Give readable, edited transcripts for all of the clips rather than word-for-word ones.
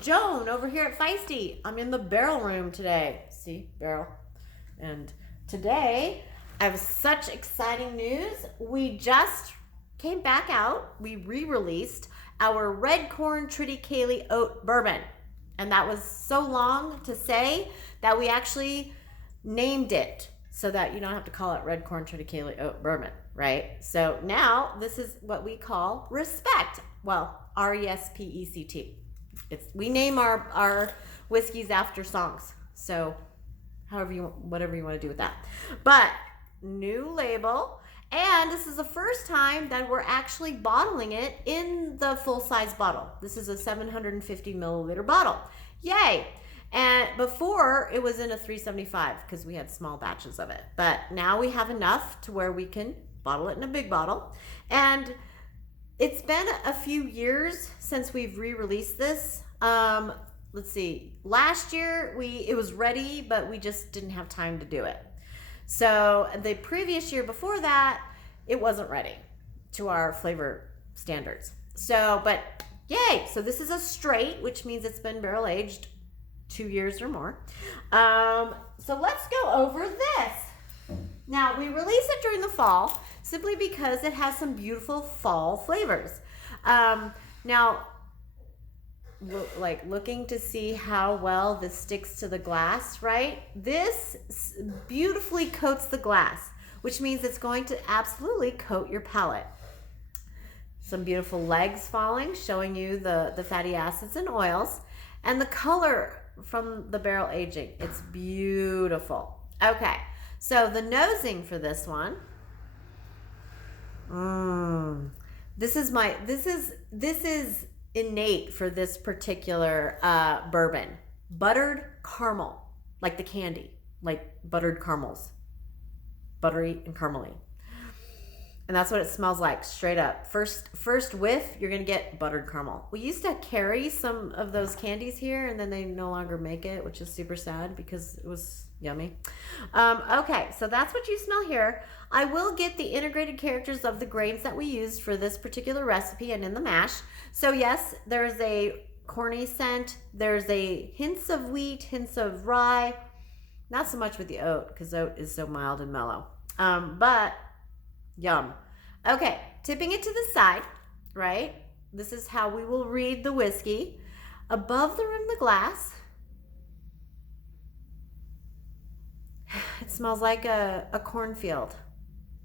Joan over here at Feisty. I'm in the barrel room today. See, barrel. And today I have such exciting news. We just came back out. We re-released our red corn Triticale oat bourbon. And that was so long to say that we actually named it so that you don't have to call it red corn Triticale oat bourbon, right? So now this is what we call R.E.S.P.E.C.T. Well, R.E.S.P.E.C.T. We name our whiskeys after songs. So whatever you want to do with that. But new label, and this is the first time that we're actually bottling it in the full-size bottle. This is a 750 milliliter bottle. Yay! And before it was in a 375 because we had small batches of it. But now we have enough to where we can bottle it in a big bottle. And it's been a few years since we've re-released this. Let's see. Last year it was ready, but we just didn't have time to do it. So the previous year before that, it wasn't ready to our flavor standards. So, but yay! So this is a straight, which means it's been barrel aged 2 years or more. So let's go over this. Now, we release it during the fall simply because it has some beautiful fall flavors. Now, looking to see how well this sticks to the glass, right? This beautifully coats the glass, which means it's going to absolutely coat your palate. Some beautiful legs falling, showing you the fatty acids and oils, and the color from the barrel aging. It's beautiful. Okay, so the nosing for this one. This is innate for this particular bourbon. Buttered caramel, like the candy, like buttered caramels, buttery and caramely. And that's what it smells like, straight up. First whiff, you're gonna get buttered caramel. We used to carry some of those candies here, and then they no longer make it, which is super sad because it was yummy. Okay, so that's what you smell here. I will get the integrated characters of the grains that we used for this particular recipe and in the mash. So yes, there's a corny scent. There's a hints of wheat, hints of rye. Not so much with the oat, because oat is so mild and mellow. But yum. Okay, tipping it to the side, right? This is how we will read the whiskey. Above the rim of the glass, it smells like a cornfield,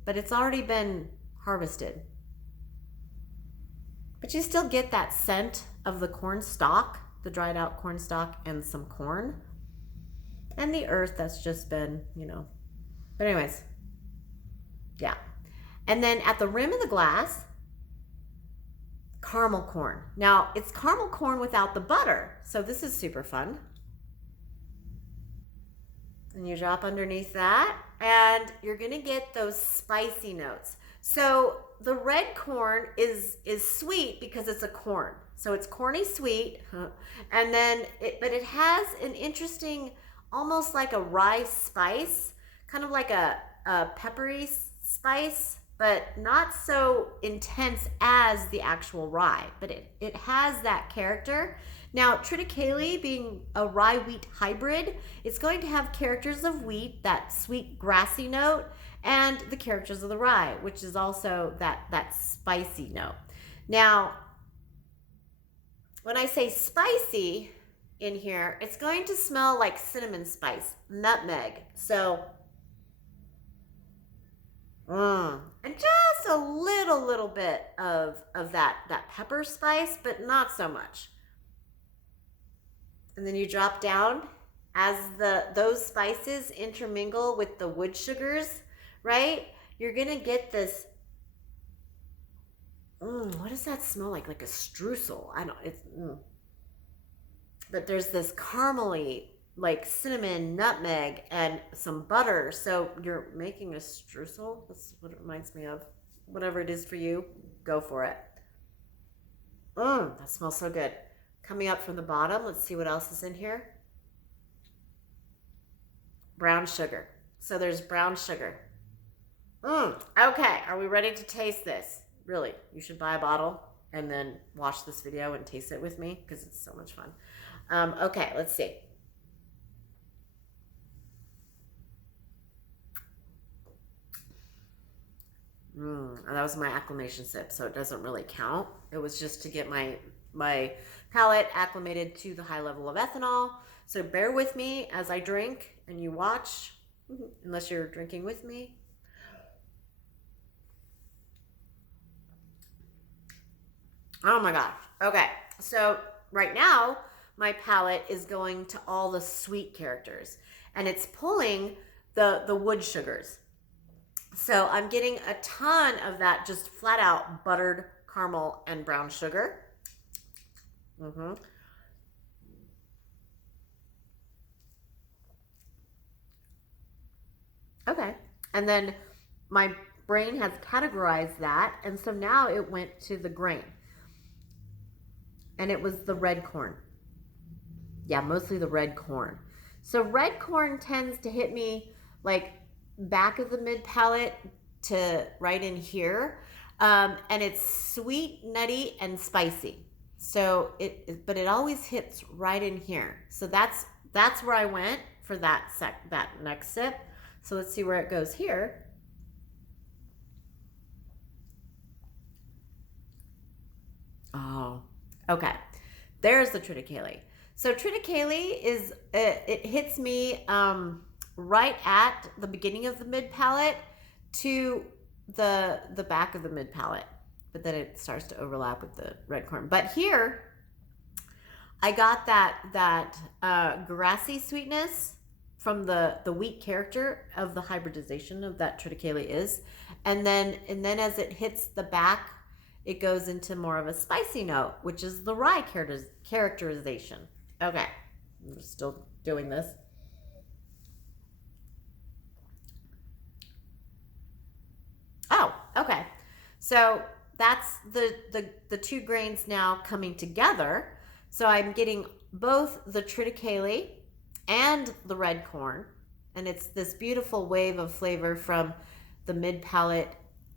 but it's already been harvested. But you still get that scent of the corn stalk, the dried out corn stalk, and some corn. And the earth that's just been, But anyways, yeah. And then at the rim of the glass, caramel corn. Now, it's caramel corn without the butter, so this is super fun. And you drop underneath that, and you're gonna get those spicy notes. So the red corn is sweet because it's a corn. So it's corny sweet, and then but it has an interesting, almost like a rye spice, kind of like a peppery spice, but not so intense as the actual rye, but it has that character. Now, Triticale being a rye wheat hybrid, it's going to have characters of wheat, that sweet grassy note, and the characters of the rye, which is also that spicy note. Now, when I say spicy in here, it's going to smell like cinnamon spice, nutmeg. So, and just a little bit of that pepper spice, but not so much. And then you drop down as those spices intermingle with the wood sugars, right? You're gonna get this. What does that smell like? Like a streusel? But there's this caramely, like cinnamon, nutmeg, and some butter. So you're making a streusel. That's what it reminds me of. Whatever it is for you, go for it. That smells so good. Coming up from the bottom, let's see what else is in here. Brown sugar. So there's brown sugar. Okay, are we ready to taste this? Really, you should buy a bottle and then watch this video and taste it with me because it's so much fun. Okay, let's see. That was my acclimation sip, so it doesn't really count. It was just to get my palate acclimated to the high level of ethanol. So bear with me as I drink and you watch, unless you're drinking with me. Oh my gosh. Okay, so right now my palate is going to all the sweet characters, and it's pulling the wood sugars. So I'm getting a ton of that just flat out buttered caramel and brown sugar. Okay. And then my brain has categorized that. And so now it went to the grain. And it was the red corn. Yeah, mostly the red corn. So red corn tends to hit me like back of the mid palate to right in here. And it's sweet, nutty, and spicy. So but it always hits right in here. So that's where I went for that next sip. So let's see where it goes here. Oh, okay. There's the Triticale. So Triticale is, it hits me right at the beginning of the mid palate to the back of the mid palate, but then it starts to overlap with the red corn. But here, I got that grassy sweetness from the wheat character of the hybridization of that Triticale is, and then as it hits the back, it goes into more of a spicy note, which is the rye characterization. Okay, I'm still doing this. Oh, okay. So that's the two grains now coming together. So I'm getting both the Triticale and the red corn, and it's this beautiful wave of flavor from the mid palate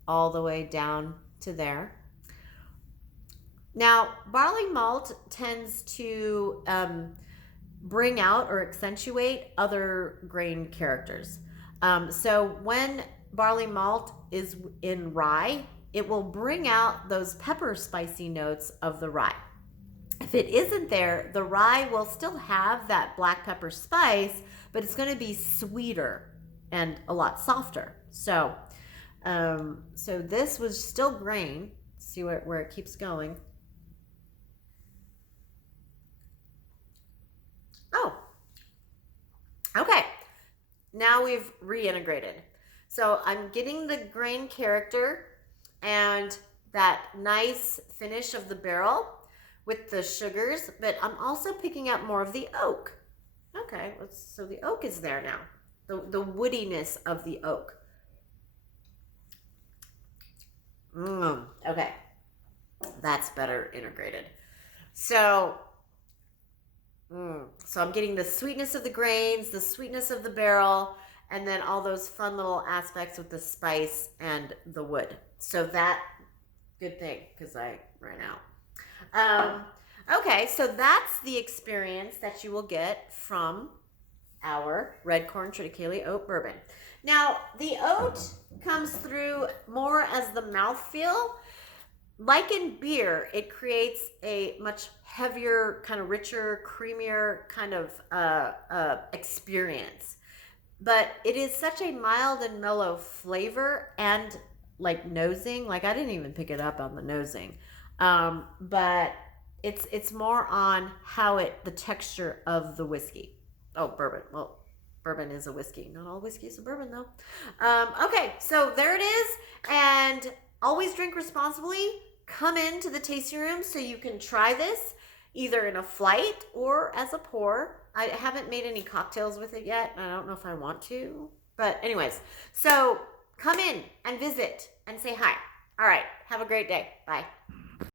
all the way down to there. Now, barley malt tends to bring out or accentuate other grain characters. So when barley malt is in rye, it will bring out those pepper spicy notes of the rye. If it isn't there, the rye will still have that black pepper spice, but it's going to be sweeter and a lot softer. So, so this was still grain. See where it keeps going. Oh, okay. Now we've reintegrated. So I'm getting the grain character and that nice finish of the barrel with the sugars, but I'm also picking up more of the oak. Okay, so the oak is there now. The woodiness of the oak. Okay, that's better integrated. So I'm getting the sweetness of the grains, the sweetness of the barrel, and then all those fun little aspects with the spice and the wood. So that, good thing, because I ran out. Okay, so that's the experience that you will get from our red corn Triticale oat bourbon. Now, the oat comes through more as the mouthfeel. Like in beer, it creates a much heavier, kind of richer, creamier kind of experience. But it is such a mild and mellow flavor and like nosing. Like I didn't even pick it up on the nosing. But it's more on how the texture of the whiskey. Oh, bourbon. Well, bourbon is a whiskey. Not all whiskey is a bourbon though. Okay, so there it is. And always drink responsibly. Come into the tasting room so you can try this either in a flight or as a pour. I haven't made any cocktails with it yet. I don't know if I want to. But anyways, so come in and visit and say hi. All right. Have a great day. Bye.